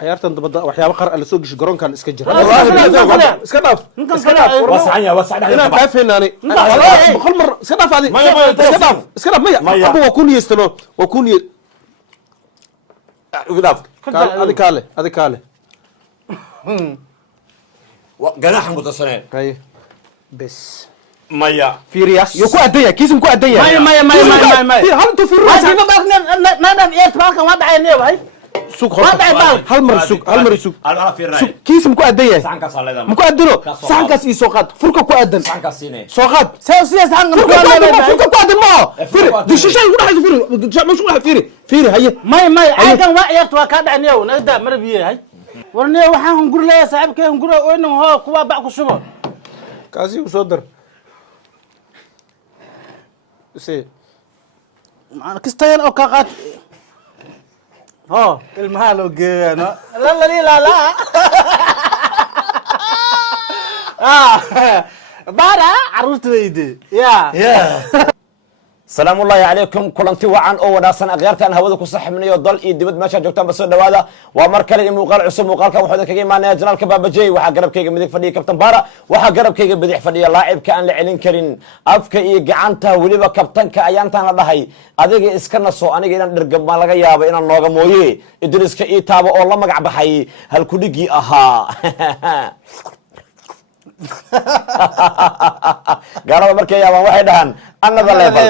حيارتن دبدا waxyaabo qar la soo gishay garoonkan iska jira iska dhaaf وسعني وسعني inaan ka feenaani boqol mar iska dhaaf adi iska dhaaf maya abu waa kun yeestano waa kun وداف adi kaale جناح متصنع hay bes ميا فيرياس يو ku adaya kiisim ku adaya maya hal tu fiir nadam eet balkan waa dhacayne way سوق هل مر سوق انا في الراي كيسم كو اديه سانكاس على مكو ادلو سانكاس اي سوقات فركو كو ادن سانكاس سيني سوقات سياسي سانكاس فركو كو ادن ما فيري دي شيشاي ولا حاجه فيري مش ولا فيري هي ماي عاقن waa ciyaarta waa ka dhacniyo nagda marbiye hay warniyo waxaan hungur leeyahay saaxiibkay hungur oo inuu hoo kuwa bac ku shubo kaasi u soo dar si macna kistayn oo ka qaat ها المهالو جينا لا لا لا لا بارا عروت ويدي يا السلام الله عليكم كلنتي وعن او وناسن اغيرتان هودا ku saxibnayo dal iyo dibad meesha joogtaan basoo dhawaada waa mar kale muuqaal cusub muuqaalka wuxuu kaga imaanaya janaalka baabajay waxa garabkayga midig fadhiya kabtan baara waxa garabkayga bidix fadhiya laacibka aan la celin karin afka iyo gacanta waliba kabtanka ayaantan la dhahay adiga iska naso aniga inaan dhirgab ma laga yaabo inaan nooga mooye idriska ii taabo oo la magac baxay hal ku dhigi ahaa gaalada markay yaabaan waxay dhahaan another level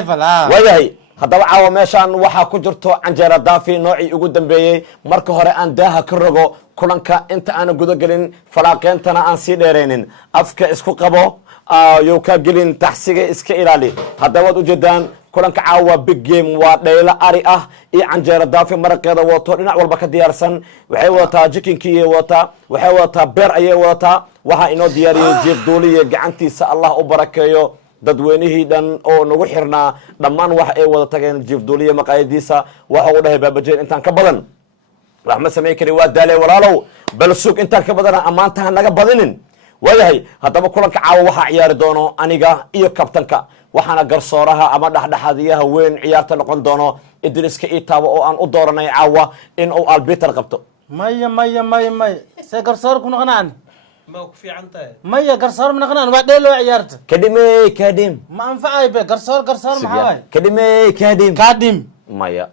wayahay haddaba caawa meeshaan waxaa ku jirto canjeera daafi noocii ugu dambeeyey marka hore aan daaha ka rogo kulanka inta aana gudagelin falaaqeentana aan sii dheeraynin afka isku qabo yow ka gelin taxsiga iska ilaali haddaba waad ujeedaan kulanka caawa big game waa dhaylo ari ah iyo canjeera daafi maraqeeda wato dhinac walba ka diyaarsan waxay wadataa jikinkii wadataa waxay wadataa beer ayay wadataa waxaa inoo diyaariyey jeef duuliye gacantiisa allah u barakeeyo dadweynihii dhan oo nagu xirnaa dhammaan wax ay wada tageen jeef duuliye maqaayadiisa waxa uu dhahay baabajeen intaan ka badan wax ma samayn kari waa daalay walaalow bal sug intaan ka badana ammaantaha naga badinin waayahay haddaba kulanka caawa waxaa ciyaari doono aniga iyo kabtanka waxaana garsooraha ama dhexdhexaadiyaha weyn ciyaarta noqon doono idriska ii taabo oo aan u dooranay caawa in uu albiter qabto maya se garsoor ku noqonaan ما ku fiican tahay maya garsoor ma noqonaan waa dheelo ciyaarta kadim ma anfacay be garsoor maxaa waay kadim maya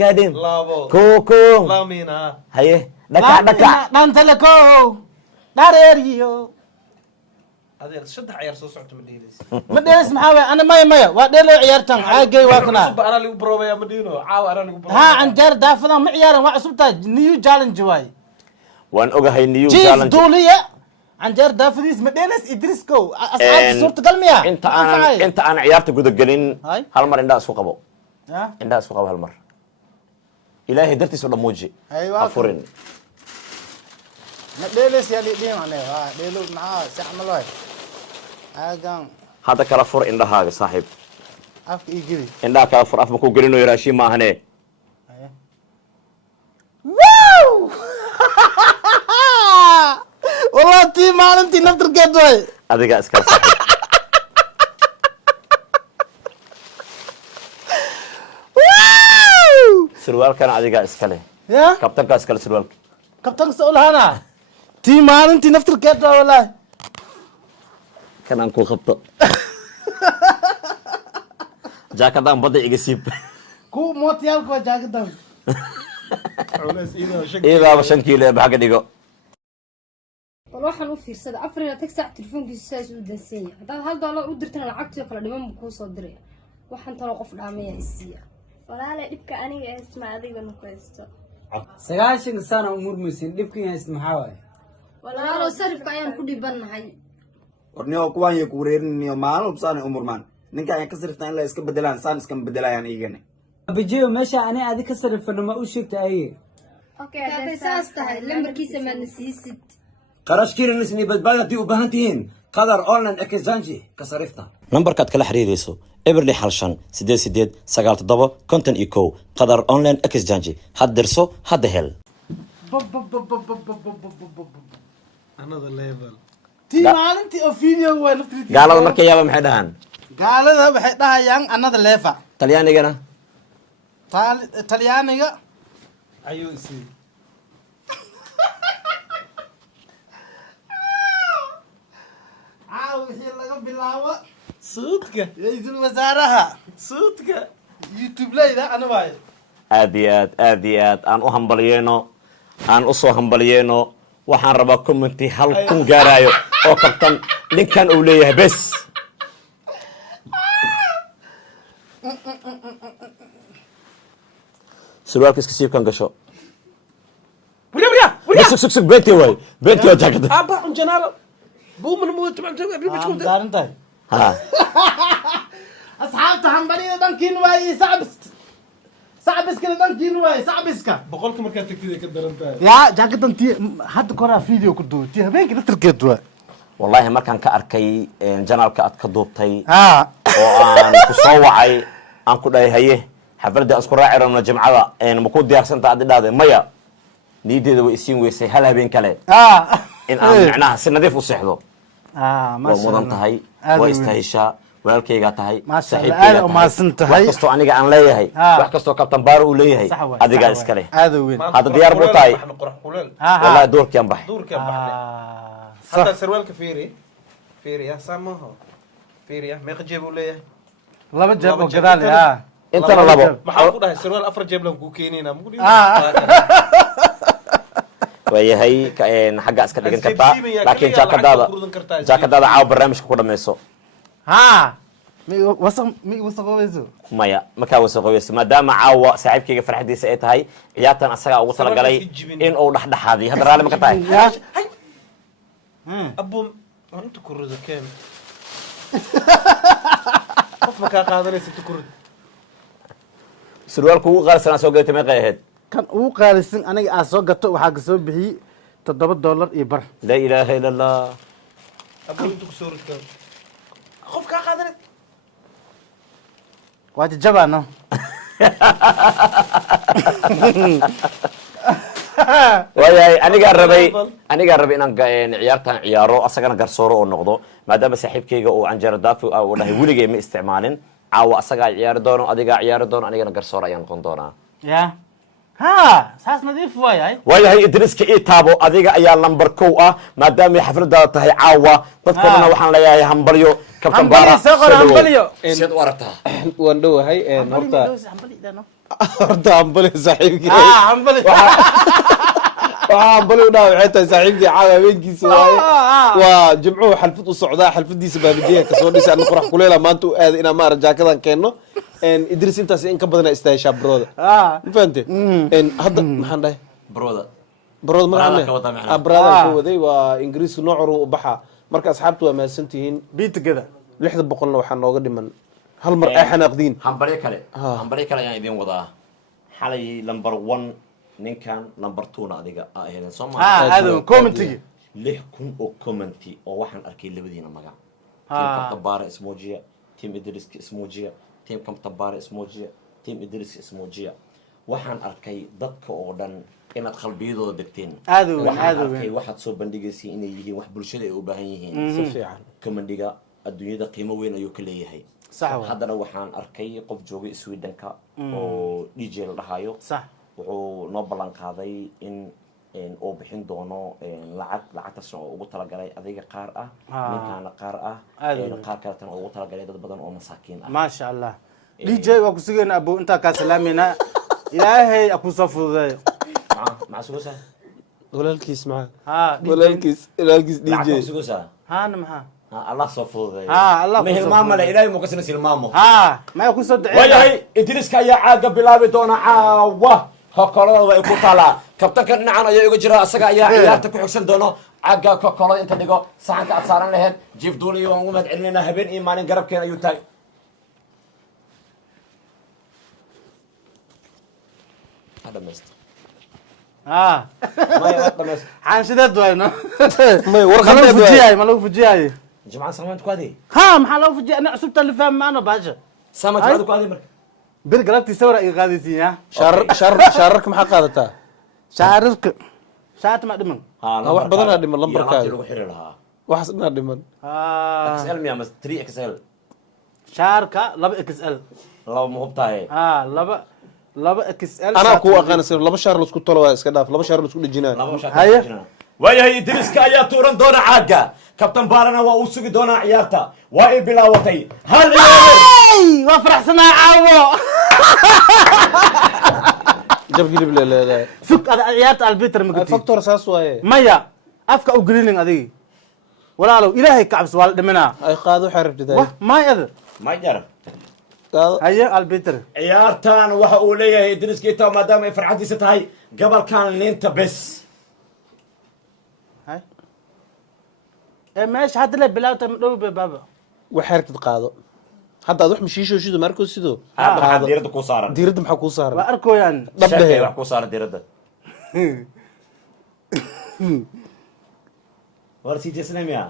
kadim labo koko lamina haye dhaka dhantale ko dhareeriyo adeer saddex ciyaar soo socto ma dheelis maxaa waay ana maya waa dheelo ciyaartan caagay waa kana ana lagu broobaya madino caawa ana lagu ha canjeer daafadan ma ciyaaran waa cusubtaa new challenge waay waan ogahay new challenge duuliya canjeer daafadiis ma dheelis idrisko asxaabta suurtagal miya inta aan ciyaarta gudagelin hal mar indhaa isku qabo indhaa isku qabo hal mar ilaahay dartiisa dhamuuji afurin ma dheelis yaa lidhiin ane waa dheelo maxaa si camal waay aagan hadda kala fur indhahaaga saaxiib afka ii geli indhaha kala fur afma ku gelinayo raashin maahane والله تي مالنتي نفطر قدوي adiga iskale surwaalkana adiga iskale يا kabtanka iskale surwaalka كابتن سؤال هنا تي مالنتي نفطر قدوي والله kan aan ku qabto jaakadan badda iga siib كو موتيال كو جاكدم iidaaba 5 kiilo baxga dhigo waxaan u fiirsada afrina tag saac telefoonkiisa saas u dansan yahay hadaad hal dollar u dirtana lacagtii kala dhiman buu kuu soo diray waxaan talo qof dhaamaya isiiya walaalahay dhibka aniga haysta adiga nu haysto 9 sano umurmaysin dhibkii haysta maxaa waay walaalo sarifka ayaan ku dhibanahay warniyo kuwaan iyo ku wareerinayo maalin ubsaan umurmaan ninka ay ka sariftaan in la iska bedelaan saan iska bedelayaan iyagana abijiyo meesha ani adi ka sarifano ma u sheegta ay okay saas tahay lambarkiisa ma nasiisid qarashkiina nisni badbaadati u baahan tihiin qadar online exchange ka sarifta nambarkaad kala xiriirayso eberly xalshan 88 qadar online exchange had dirso hadda hel another level تي مالنتي او فيديو وين نفطر gaalada markay yaaba maxay dhahaan gaalada waxay dhahayaan another level talyaanigana talyaaniga ayuu isii wixii laga bilaabo suudka ra-iisul wasaaraha suudka youtube leyda ana waayo aad iyo aad aan u hambaliyeyno aan usoo hambaliyeyno waxaan rabaa commenty 1,000 gaarayo oo kabtan ninkan uu leeyahay bes surwaalka iska siibkan gasho sug beenti waay beenti waa jaakada aba unjanaalo buuman muutu daarintahay asxaabta hambaliyada dhankiin waaye sacbiskana dhankiin waaye sacbiska boqolka markaa tagtida ka daran tahay yaa jaakadan tii hadda koraa video ku duubay tii habeenkii daftarkeed waa wallahi markaan ka arkay janaalka aad ka duubtay oo aan ku soo wacay aan ku dhahay haye xafladda isku raaci rabno jimcada ma ku diyaarsanta aad idhaahday maya niyadeeda way isiin weysay hal habeen kale in aan micnaha si nadiif u seexdo waa mudan tahay waa istahishaa walaalkaygaa tahay saaxiibkaygaa tahay wax kastoo aniga aan leeyahay wax kastoo kabtan baaro uu leeyahay adigaa iska leh hadda diyaar buu tahay wallahi duurkiyaan baxay hadda sarwaalka fiiri samaho fiiri meeqa jeeb uu leeyahay laba jeeb oo gadaal intana labo maxaa ku dhahay sarwaal 4 jeeb lan ku keenina waayahay xagga iska dhigan kartaa laakiin jaakadaada caawa barnaamijka ku dhameyso mi wasaqoobayso maya makaa wasaqoobayso maadaama caawa saaxiibkayga farxadiisa ay tahay ciyaartan asagaa ugu talagalay in uu dhexdhexaadiyo hadda raalli ma ka tahay abo inta kuruda keen qof ma kaa qaadanaysa inta kurud surwaalku ugu qaalisanaa soo gadatay meeqay ahayd kan ugu qaalisan aniga aa soo gato waxaa kasoo bixiyey $7 iyo bar laa ilaaha ila allah abo inta kusoo ridka qof kaa qaadanay waa jajabaano waayahay anigaa rabay inaan ciyaartan ciyaaro asagana garsooro oo noqdo maadaama saaxiibkayga uu canjeero daafi uu dhahay weligay ma isticmaalin caawa asagaa ciyaari doono adigaa ciyaari doono anigana garsoor ayaan noqon doonaa ya saas nadiif waayahay waayahay idriiska ii taabo adiga ayaa lambar 1 ah maadaama xafladaada tahay caawa dadka dhan waxaan leeyahay hambalyo kabtan baara hambalyo seed u aragtaa waan dhowahay horta hambali saaxiibkii hambali waxaa hambali u dhaha waxay tahay saaxiibkii caawa habeenkiisa waaye waa jimcuhu xalfad u socdaa xalfadiisa baabijeeya kasoo dhisay ana qorax kuleela maanta u aaday inaan maara jaakadan keenno idris intaas in ka badana istahishaa brooda ma fahante hadda maxaan dhahay brooda magacane braadan ka waday waa ingiriisku noocoru u baxaa marka asxaabtu waa mahadsantihiin biitigada 600 waxaa nooga dhiman hal mar ay xanaaqdiin hambalyo kale ayaan idin wadaa xalay number 1 ninkan number 2 adiga ahaydeen Soomaaliya commentiga 6,000 oo commenti oo waxaan arkay labadiina magac team Kabara Ismoojiya team Idris Ismoojiya team Kabara Ismoojiya team Idris Ismoojiya waxaan arkay dadka oo dhan inaad qalbiyadooda degteen waxaan arkay waxaad soo bandhigaysay inay yihiin wax bulshada ay u baahan yihiin si fiican commentiga adduunyada qiimo weyn ayuu ka leeyahay haddana waxaan arkay qof joogay Sweden-ka oo DJ la dhahayo wuxuu noo ballan qaaday in uu bixin doono lacagtaas oo ugu talagalay adiga qaar ah ninkaana qaar ah qaar kaleetana oo ugu talagalay dad badan oo masaakiin ah maasha allah DJ waa ku sugeena abo intaa kaa salaamayna ilaahay aku soo fududeeyo maca sugusa walaalkiis walaalkiis DJ haana maxaa الله صفوه الله مهل ماما لا إلهي مقسم نسيل مامو ما يكون صدق وياي إدريس كيا عاقب بلابي دونا عاوة كوكولا ويكون طالع كابتن كنا عنا يجوا جرا أسقى يا عيارتك وحسن دونا عاقب كوكولا أنت دقو ساعة أتصارن لهن جيف دولي يوم ومد علينا هبين إيمان قرب كنا يوتاي هذا مست ما يوقف مست عن شدة دوينه ما ورقة فجياي ما لو فجياي جماعة سلامات كوادي ما لو فجياي أنا عصبت اللي فاهم معنا باشا سامت كوادي كوادي مرك بالقلبتي سورة إيقادتي ها شارك محا قادتها شارك ما دمن واحد بدنا دمن لمبر كاي واحد بدنا دمن XL ميا مس 3 XL شاركة لب XL لو مهبطة هي لب لبا اكس ال انا كو اقان سير لaba shaar la isku tolo waa iska dhaaf laba shaar la isku dhijinaa laba shaar Haye. waayahay idriska ayaa tuuran doona caaga kabtan baarana waa uu sugi doonaa ciyaarta waa ay bilaawatay hal iyo وفرحنا عاوو jab gilib leedahay فك عيارة البيتر مقتي factor saas waaye مايا افكا او جرينين ادي ولا لو الهي كعبس والدمنا ay qaado xaribtiday واه ما يد ma jara qaado هيا البيتر ciyaartan waxa uu leeyahay idriskiita maadaama ay farxadiisa tahay gabalkan liinta bes هاي ايه ماشي حد له بلاوته مدوب بابا wax xaribtid qaado hadda aad wax mishiisho shido markoo sido maxaa diirada ku saaran diirada maxaa ku saaran واركو يعني sheekay wax ku saaran diirada war sii jeesnay miya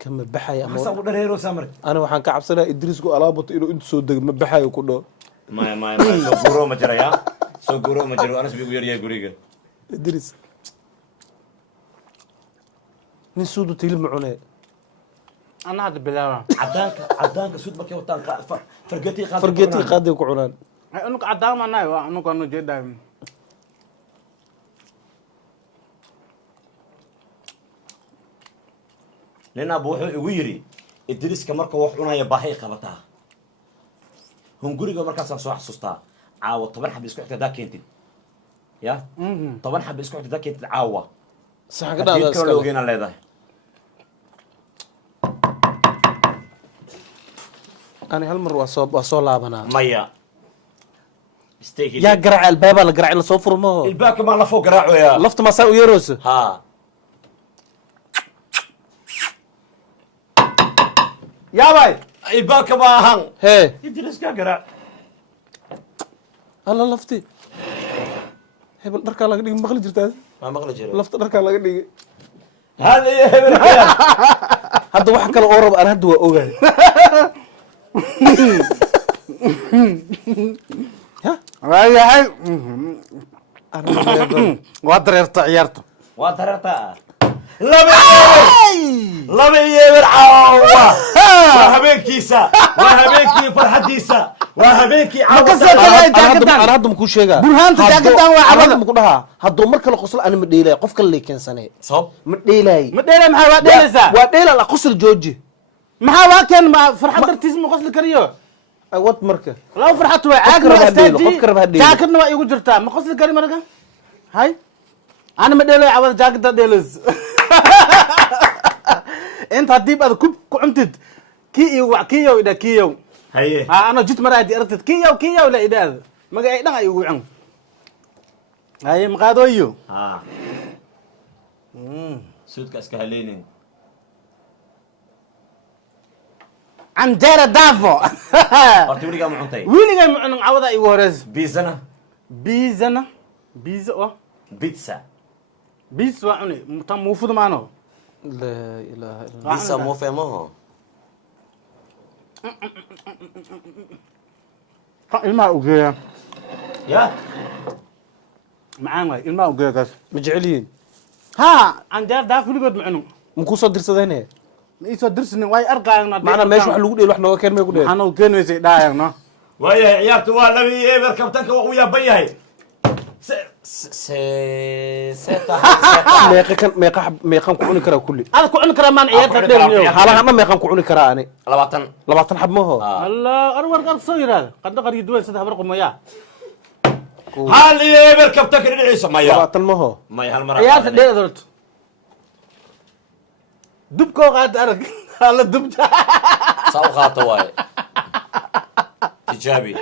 kama baxaya ama maxaa u dhareero samar ana waxaan ka cabsanayaa idriisku alaabato inuu inta soo dego ma baxayo ku dhoo ma soo guro ma jiraya soo guro ma jiro anas bigu yaryahay guriga idriis nin suudu tiili ma cunee انا هذا بلاوه cadaanka sud markay wataan fargeetii qaad fargeetii qaaday ku cunaan انك عدام انا انك انه جدا nin abu wuxuu igu yiri idriiska marka wax cunaya baahay qabataa hunguriga markaasaan soo xasuustaa caawa 10 xab isku xigta keentid ya 10 xab isku xigta keentid caawa saxan ka dhaada iska loogeena leedahay ani hal mar waa soo laabanaa maya steak yaa garaac albaaba la garaac la soo furmo ilbaaka ma la foo garaaco ya lafta ma saa u yeeroosa ha يا باي ilbaaka ma ahan hee idriiska garaac alla lafti hebel dharkaa laga dhigi maqli jirtaa ma maqli jiro lafta dharkaa laga dhigi hal iyo hebel hadda wax kale oo rabo aan hadda waa ogahay هاي هاي وادريرت عيارته waa dararta laba yeeber caawa waa habeenkiisa waa habeenkii farxadiisa waa habeenkii aan hadda makuu sheegaa burhaanta jaakadan waa cabada maku dhahaa hadduu mar kale qosol ani ma dheelaya qof kale lay keensanee sabab ma dheelaay ما ديلا ما هو ديلسا waa dheela la qosol jooji ما هو كان ما فرحة درتيس ما قصد كريو wad marka لو فرحت وعاق قفكر ما بهالديلو، استاجي قفكر بهالديلو. جاكتنا ما يقول جرتا ما قصد كريم مرقا هاي انا ما ديلا عوض جاكتا ديلز انت هتجيب هذا كوب كعنتد كيو اذا كيو haye انا جيت مرة دي ارتد كيو لا اذا ما قاعد دغا يقول عن هاي مقادو يو ha suudka iska haleynin عن جارة دافو horta weligaa ma cuntay ويلي جاي معن عوض اي ورز biizana بيزنا بيزا bitsa بيز وعني تم موفود معنا laa ilaaha illa Bisa mo feemo الماء وجيه ya معانا الماء وجيه كاس ma jecel yihiin ها عن جار داف كل قد معنو makuu soo dirsadeen إيش درسني واي أرقى أنا macnaa meesha wax lagu dheel wax nooga keen may ku dheel أنا وكين ويسي دايم نا waayahay ciyaartu waa laba yeeber kabtanka waa uu yaaban yahay meeqan ku cuni karaa kulli هذا كون كرمان عيال كون تدري كرمان. halahana meeqan ku cuni karaa ani 20 xab maho الله أروار قال صغير هذا قد قد يدوي سده برقم وياه hal yeeber kabtanka dhinaciisa maya 20 maho maya hal mar عيال تدري درت دب كو قاد أرق هلا دب saa u qaato waaye tijaabi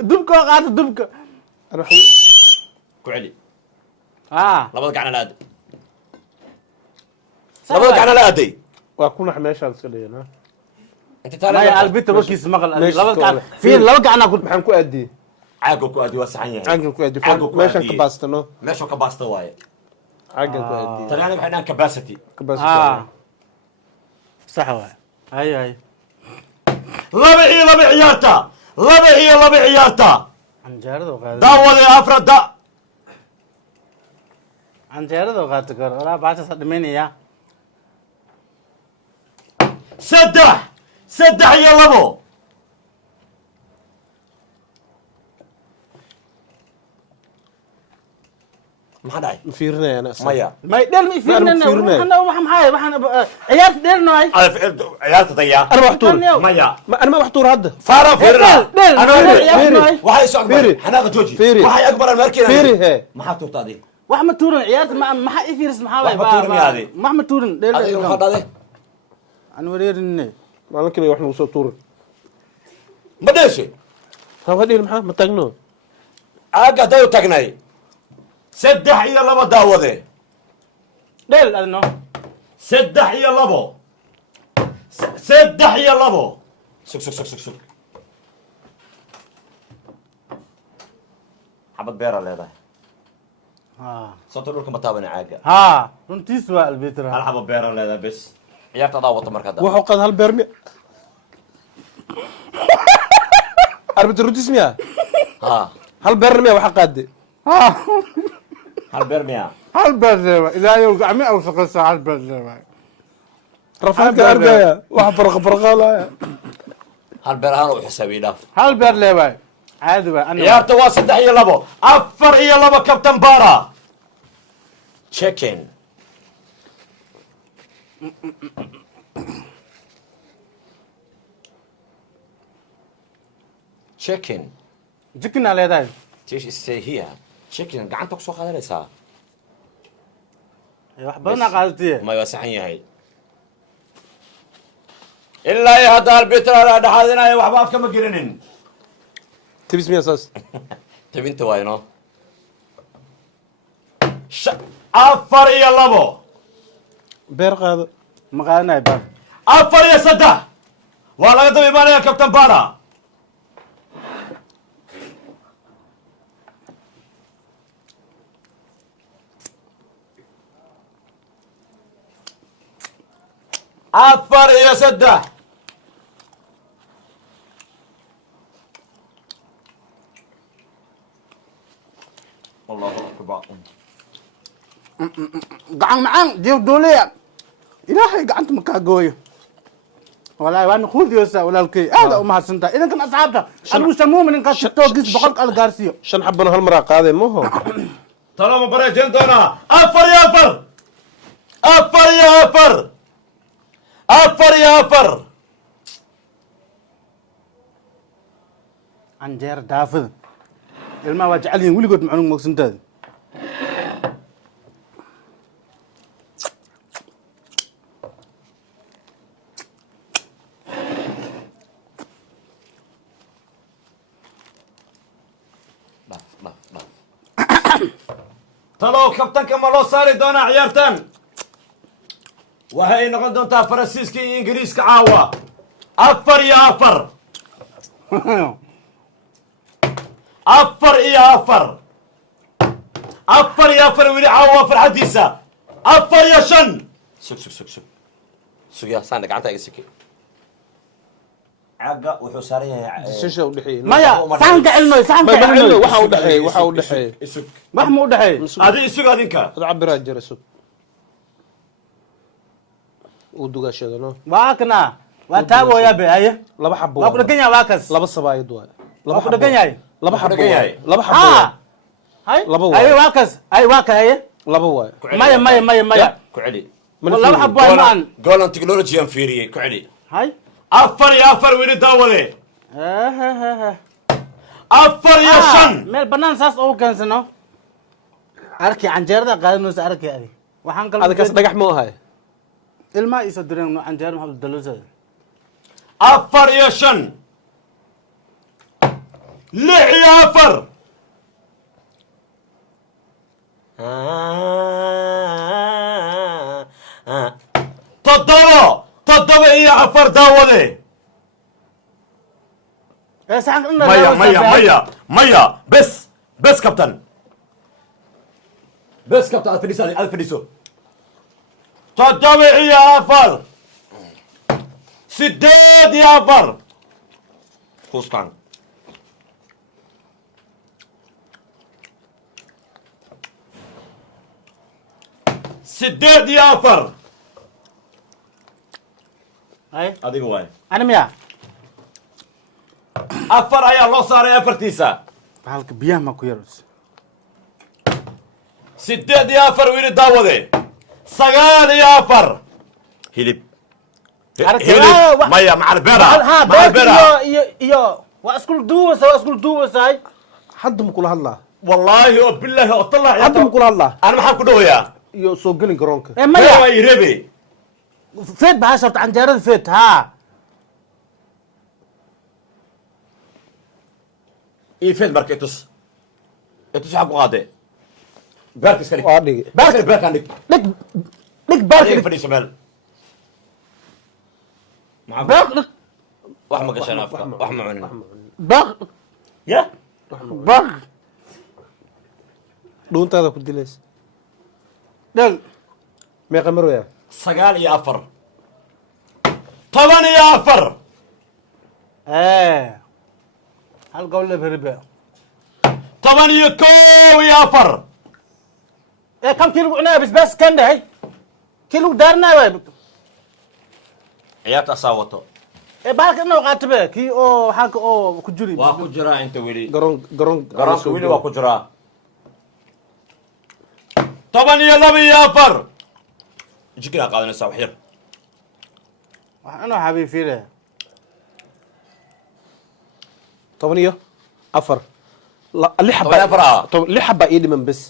دب كو قاد دب كو ku celi labada gacna la aaday labada gacna la aaday waa ku nax meeshaan iska dhigana inta ما taala البيت وكيس مقل ماشي لبد كولا. في لبد كأنا كنت maxaan ku aadiyey caaga ku aadi waa saxan yahay caagan ku aadiyey Caaga ku meeshaan ka aadiyey. baastano meesha ka baasta waaye caagan ku aadiyey tani waxay dhahan capacity ka baastano صح واي هاي laba ciyaarta laba ciyaarta عن جارد وقاد daawada afrada عن جارد وقاد كر ولا بعد صدميني يا saddex iyo labo maxaa dhacay fiirinaya ana maya ما يدل ما يفيرنا ما يفيرنا. انا وحنا معاي وحنا عيال ديرنا هاي ciyaarta daya انا wax tuur maya انا ما wax tuur hadda faara fiirna ديل ana ديل waxay soo Fiiri. xanaaqa jooji Fiiri. waxay akbar markii fiiri he maxaa tuurta adiga واحمد تورن عيال ما حق يفيرس محاوي واحمد تورن يا هذه. ما احمد تورن ديل adiga maxaa dhacday انا وريرني maalinkii wax nagu soo tuur ma dheeshe ha hadhiil maxaa ma taagno aaga haday u tagnay saddex iyo labo daawade ديل انا saddex iyo labo saddex iyo labo sug xabad beera leedahay ها sabta dhulka ma taabana caaga ها رنتيس waa البيتر hal xabad beera leedahay bes ciyaarta adaa wata marka waxuu qaad hal beermi arbit rutismiya ha hal beerna miya waxa qaade ها hal beer miya هل بزوا اذا يوقع 100 او سقط هل بزوا rafaadka arkaya wax farqalaya hal beer ahaan u xisaabiy dhaaf هل بير لي عادي بقى انا ciyaarta waa saddex iyo labo afar iyo labo kabtan bara check-in check-in جكنا على هذا tish stay here check-in gacanta ku soo qaadanaysaa wax badan qaadtay ma waa saxan yahay ilaa iyo hadda albitra la dhaxadinayo waxba afka ma gelinin tibis miya saas tabinta waayno afar iyo labo beer qaado ma qaadanay baa afar iyo saddex waa laga daba imaanaya kabtan bara afar iyo saddex allahu akbar gacan macaan jiif duuliya ilaahay gacanta ma kaa gooyo والله وانا خذ walaalkay aad u mahadsantahay idankan asxaabta anigu samuumin in ka tiktokiis boqol kala gaarsiiyo shan xabana hal maraa qaaday maho talo ma bareejin doonaa afar iyo afar afar iyo afar afar iyo afar canjeer daafida ilmaha waa jecel yihiin weligood macnug mogsantaada talow kabtanka ma loo saari doonaa ciyaartan waxay noqon doontaa faransiiska iyo ingiriiska caawa afar iyo afar afar iyo afar afar iyo afar weli caawa farxaddiisa afar iyo shan sugya saandha gacanta iga siki caaga wuxuu saaran yahay shisha u dhaxeeyay maya saanka cilnoy saanka cilnoy waxa u dhaxeeyay waxa u dhaxeeyay isug wax ma u dhaxeey adi isug adinka ad cabiraa jira sug uu dugaashada no waa kana waa taabooya be aye laba xabo waa ku dhagan yahay waa kas laba sabaayad waay waa ku dhagan yahay laba xabo dhagan yahay. laba xabo ha hay Laba waay. aye waa kas ay waa ka aye laba waay maya maya maya maya ku celi laba xabo ay maan goolan technology aan fiiriyey ku celi hay afar iyo afar weli daawade afar iyo shan meel banaan saas ugu keensano arki canjeerada qaadanaysa arki adi waxaan kala adakaas dhagax ma ahay ilmaha iso direen no canjeer maxaa dalosada afar iyo shan lix iyo afar toddoba iyo afar daawade maya bes kabtan aad fadhiiso toddoba iyo afar sideed iyo afar kuustaan sideed iyo afar ay adiga waay ana miya afar ayaa loo saaray afartiisa bahalka biyaha ma ku yar 8 iyo 4 wiili daawade 9 iyo 4 hilib maya macal beera macal beera iyo waa iskul duubasay hadda ma kula hadlaa wallahi oo billahi oo tallah hadda ma kula hadlaa ana maxaan ku dhawayaa iyo soo gelin garoonka maya way rebe feed baa sharta canjeerada feed ha ifeed marketus etus waxa ku qaade barkis kali waa dhigi barkan dhig dhig barka fadhiiso meel barka wax ma gashan afka wax ma cunin barka ya barka dhuuntaada ku dilaysa dhel meeqa mar weyaa 9 iyo 4 10 iyo 4 hal gobol la beribe 10 iyo 1 iyo 4 kam kii lagu cunaa basbaas kan dhahay kii lagu daarnaa waay ciyaarta asaawato bahalka inuu qaato be kii oo xagga oo ku jiri waa ku jiraa inta weli garoonka weli waa ku jiraa 10 iyo 2 iyo 4 jikada qaadanaysaa wax yar wax inuu xabiib fiile 10 iyo 4 lix xaba ii dhiman bes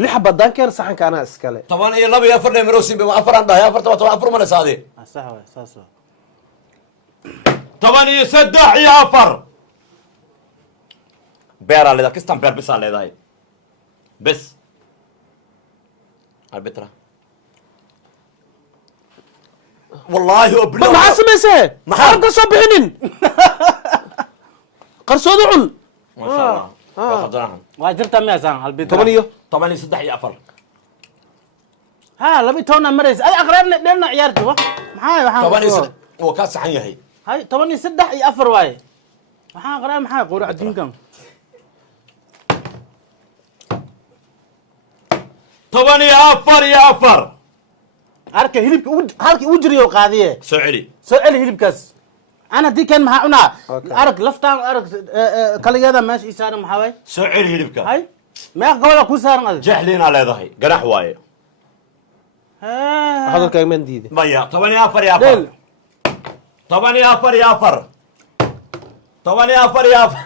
lix xaba daankeer saxanka anaa iskale 10 iyo 2 iyo 4 dheemaroosin ba 4 aan dhahay 4 mana saade sax waay saas waa 10 iyo 3 iyo 4 beera leedahay kistan beer bisa leedahay bes arbitra wallahi oo bilaw maxaa samaysay maxaa ka soo bixinin qarsoodu cun ma sha Allah waa qadanahan waa jirta meesaan albitra 10 iyo 10 iyo 3 iyo 4 ha laba toona maraysa ay aqraarna dheerna ciyaarta wa maxaa waxaan 10 oo ka saxan yahay hay 10 iyo 3 iyo 4 waaye waxaan aqraar maxaa qurac diinkan 10 iyo 4 iyo 4 arka hilibka halkii uu jiriyo qaadiye soo celi hilibkaas ana dii kan maxaa cunaa arag laftaan arag kaligeeda meesha ii saaran maxaa waay soo celi hilibka hay meeq gobola ku saaran ad jahliina leedahay ganax waaye hadalkaaga maan diiday maya 10 iyo 4 iyo 4 10 iyo 4 iyo 4 10 iyo 4 iyo 4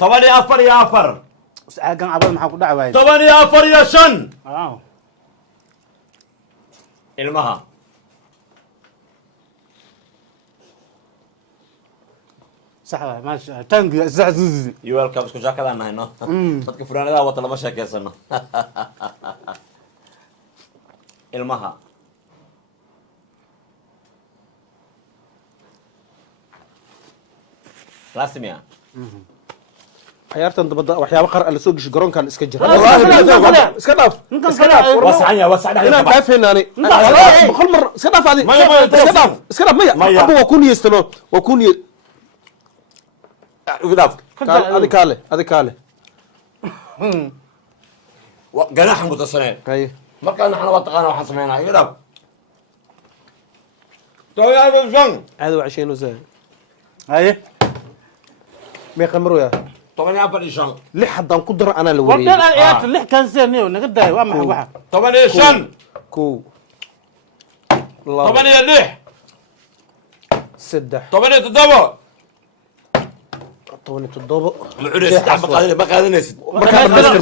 10 iyo 4 iyo 4 saagan abad maxaa ku dhac waay 10 iyo 4 iyo 5 waaw ilmaha صح ما شاء تانك زعزوزي you welcome isku jaakada nahayno dadka furaanada wata lama sheekeysano ilmaha rasmiya ciyaartan dabada waxyaabo qar la soo gashay garoonkan iska jira iska dhaaf wasaxanya wasaxanya inaan kaa feenaani boqol mar iska dhaaf adi iska dhaaf maya abu waa ku niyeystano waa ku niyey udaaf adi kaale ganaxan mutasaneen haye markaan naxna waa taqaana waxaan sameynaa udaaf tooyaado shan aad waa casheen usaa haye meeqa mar weyaa 10 iyo 4 iyo 5 lix haddaan ku daro anaa la waddan wareeyay ciyaarta lix kan seenay naga daay waa maxay waxa 10 iyo 5 kow 10 iyo 6 saddex 10 iyo 7 17 ma qaadanaysid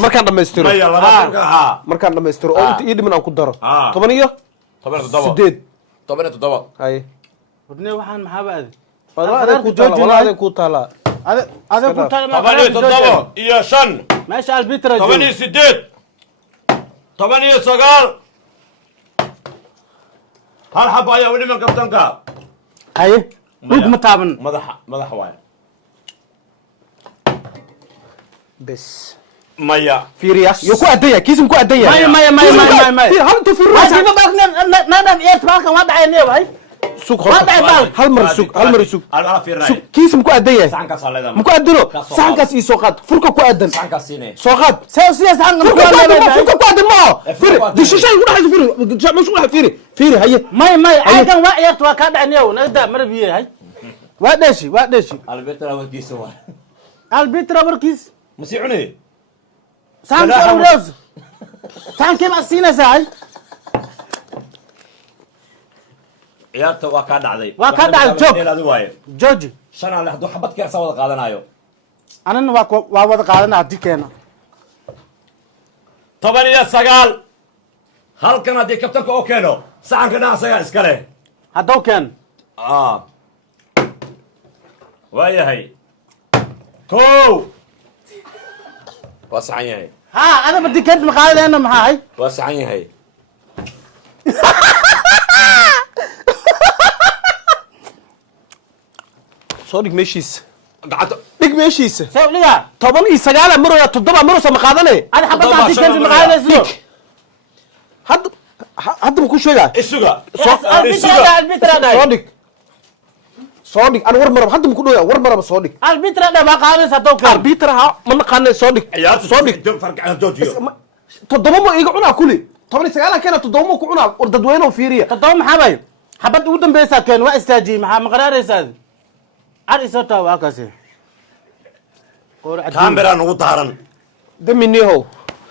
markaan dhamaystiro maya labaatanka ahaa markaan dhamaystiro oo inta ii dhiman aan ku daro 10 iyo 7 8 haye wadnay waxaan maxaa baad walaadeen ku taala ada ku taal ma 17 iyo 5 meesha albitra 10 iyo 8 10 iyo 9 hal xaba ayaa weli man kabtanka haye dhulka ma taaban madaxa waaye bes maya fiiriya yo ku adaya kiisim ku adaya maya hal intuu fiiriya ma dina baakna nadan ciyaarta halkan waa dhacay neew hay سوق ما بعد مال. هل مر سوق أنا في الرأي سوق كيس مكو أدية سحن كاس على ذا مكو أدنو سحن كاس يسوقات فرقة كو أدن سحن كاسينه سوقات سياسة عن فرقة كو أدن ما فيري دي شيء واحد فيري مش واحد فيري هي ماي عايزين وعيت وكاد عنيو نقدر مربيه هاي وادشي البيت لو كيسوا البيت رابركيس مسيعني سان كروز سان كيف أسينا ساي ciyaarta waa kaa dhacday Waa kaa dhacday, joog. adu waayo جوجي shan aan hadduu xabad ka soo wada qaadanayo أنا واد قاعدنا عديكنا 19 halkan haddii kabtanka oo keeno saxanka dhaasaga iska leh هذا كان waayahay kow waa saxan yahay ها أنا بدي كنت مقاعد أنا معاي waa saxan yahay صادق ماشيس gacanta دق ماشيس سوي ليه طبعا يسجل مرة يا تضرب مرة سما قادني أنا حبيت عدي كنت مقاعد أسلوب حد مكون شوية isuga البيت رادة صادق أنا ور حد مكون ور مرة صادق البيت رادة ما قاعد هذا كان أربيترها من قانة صادق ciyaarta صادق farq aan doojiyo تضمم يقعنا كله طبعا يسجل كان تضمم كعنا وردوينه وفيريا تدوم حبايب حبت ودم بيسا كان واستاجي مع مقرار يساد عاد يسوتا واكاسي kaamera nagu daaran دمني هو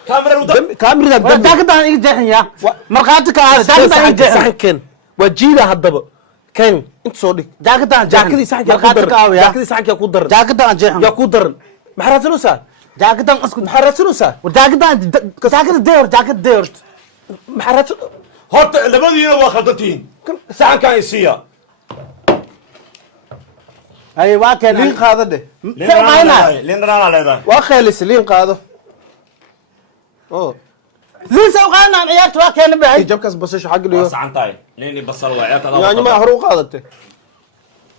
kaamera nagu كاميرا دم جاكتا إيه جحيا مرقاتك هذا جاكتا إيه جحيا صحن كان وجينا هالضبط كان انت صادق جاكتا جاكدي صحن يا مرقاتك كودر يا جاكدي صحن يا كودر جاكتا جحيا يا كودر محرزنو سا جاكتا اسكت محرزنو سا وجاكتا جاكتا دير جاكتا دير محرزنو horta labadiina waa khaldantihiin saxankan isiiya أي واكن لين قاده ده lin dhanaan leedahay واخيلس لين قاده اوه لين سوقنا عن عيارت واكن بعي جابكاس بسش حق waa ليه saxan tahay lini basal waa ciyaarta يعني ما هرو قادته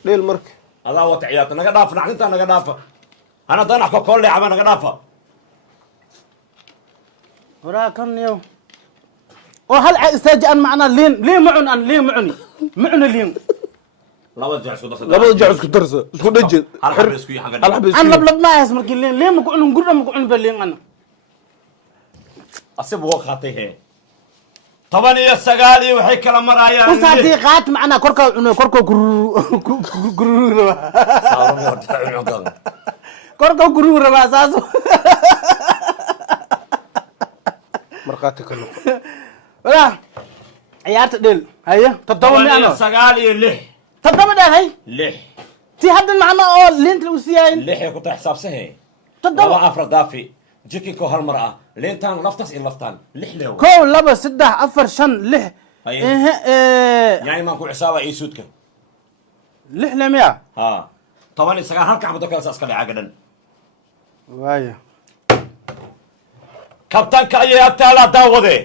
ليه المرك adaa wata ciyaarta naga dhaafa naxdinta naga dhaafa ana danax ka kolle caba naga dhaafa وراكن يو وهل استاجي أن معنا لين معن أن لين معني لين laba jeex isku darsan لابد جعل اسكو درسه اسكو دجي hal xabis isku yahay xagan الحب أنا لب ما يسمر كلين لين مقعن نقول مقعن بلين أنا asib woo qaatay he 19 waxay kala marayaan وصديقات معنا كركو قرور اساسه مرقاتك النقطة ولا عيارت ديل هيا تضمن انا 19 تضمن ده هي 6 تي حد معنا او لين تلوسيين 6 ku xisaabsahay تضمن laba afar daafi jiki ko hal mar ah leentan laftas in laftan 6 leew كو لبا سدح افر شن لح هيا. ايه يعني ما ku xisaaba ay suudka لح لميا ها 19 halka xabado kala saas ka dhacay gadan وايا kabtanka ayaa taala daawade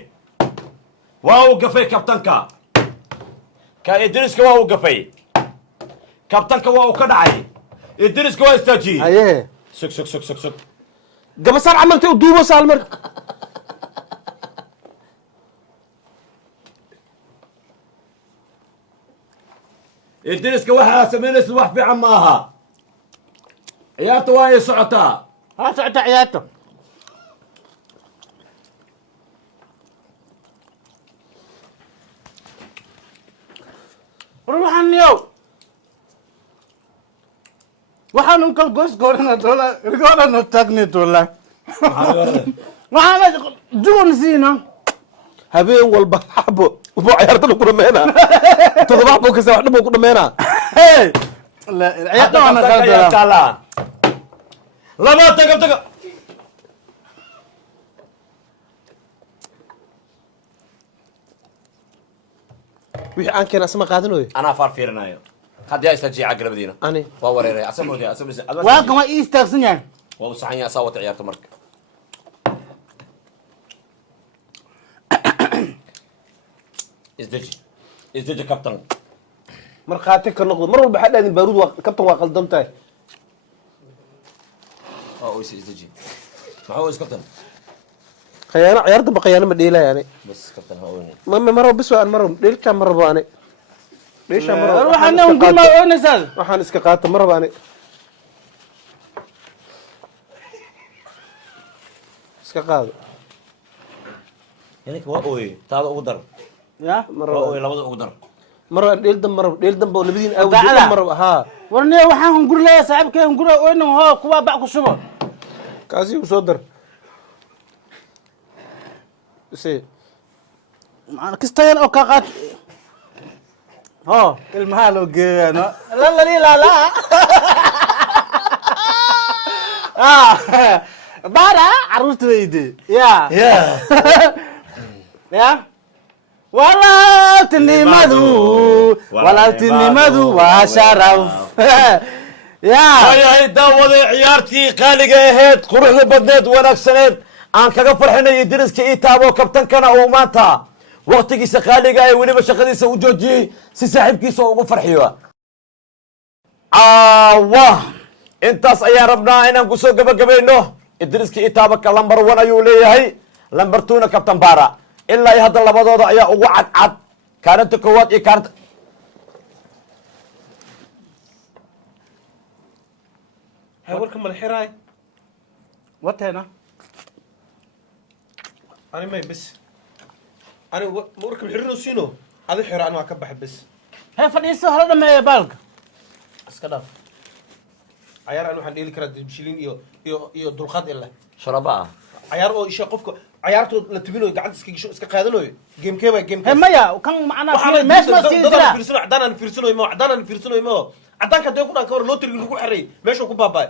waa uu gafay kabtanka ka idriska waa uu gafay kabtanka waa uu ka dhacay idriska waa istaaji ايه sug قبصار عملت ودوبه سالمر idriska waxaa samaynaysa wax fiican maaha ciyaarta waa ay socotaa ها سعت عيارته روح اليوم waxaan un kal goos goorana dola goorana tagni dola waxaan juun siina habeen walba xabo wuxuu ciyaarta ku dhameena todoba xabo ka soo dhabo ku dhameena hey la ciyaarta wana kal dola kala laba taga wixii aan keenay asma qaadanayo anaa far fiirinayo haddii ay istaaji cagla madiina ani waa wareeray asabooda waa kama istaagsan yahay waa u saxan yahay asaa wata ciyaarta marka isdeji kabtan markhaati ka noqdo mar walba xadhaadin baaruud waa kabtan waa qaldan tahay waa u isdeji maxaa is kabtan khiyaano ciyaarta ba khiyaano ma dheelay ani bas kabtan ha ooni ma maro bis waan maro dheelka marabo ani ليش مرة waxaan naqul ma oonaysaa waxaan iska qaata maraba ani iska qaado يعني waa ooy taada ugu dar ya waa ooy labada ugu dar maraba dheel dambe labadiin aw maraba ha warniyo waxaan hungur leeyahay saaxiibkay hungur ooynan hoo kuwa bac ku shubo kaasi u soo dar si macna kistayan oo ka qaad هو المهالو جينا لا لا لا لا بارا عروست ويدي يا يا ولا تنمدو ولا تنمدو وشرف يا هاي داودي عيارتي قالقة هيد قروح بدنيد ونكسنيد aan kaga farxinay diriska ii taabo kabtankana oo maanta waqtigiisa qaaliga ay weliba shaqadiisa u joojiyey si saaxiibkiisa ugu farxiyo intaas ayaan rabnaa inaan kusoo gabagabayno idriiska ii taabaka lambar 1 ayuu leeyahay lambar 2na kabtan baara ilaa hadda labadooda ayaa ugu cadcad kaalinta koowaad iyo kaalinta hay warka mal xiraay watena ani may bis ani warka xirino siino adi xira ani waa ka baxay bis هي فديسو هلا دمه بالك iska dhaaf cayaar aan waxaan dheeli karaa dibshilin iyo dulqaad illa sharaba cayaar oo isha qofka cayaartood la tibinayo gacanta iska gisho iska qaadanayo gamekee baa gamekee هي مايا وكان معنا في ماشي ما سكين dadaan جرا fiirsano cadaan aan fiirsanayo ma cadaanka dee ku dhan ka war loo tiriga lagu xiray meesha ku baabay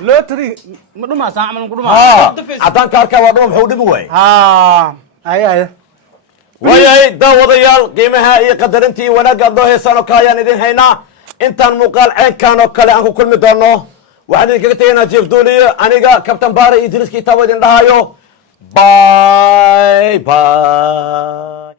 لو تري مدوما ساعمل مدوما cadaanka arkaa waa dhuma muxuu dhibi waay ها اي waayahay daawadayaal qiimaha iyo qadarintii iyo wanaagga aad noo heesaan oo kale ayaan idin haynaa intaan muuqaal ceenkaan oo kale aan ku kulmi doono waxaan idinkaga tegaynaa jief duuliye aniga kabtan baare iyo diriskii taabo idin dhahayo bye bye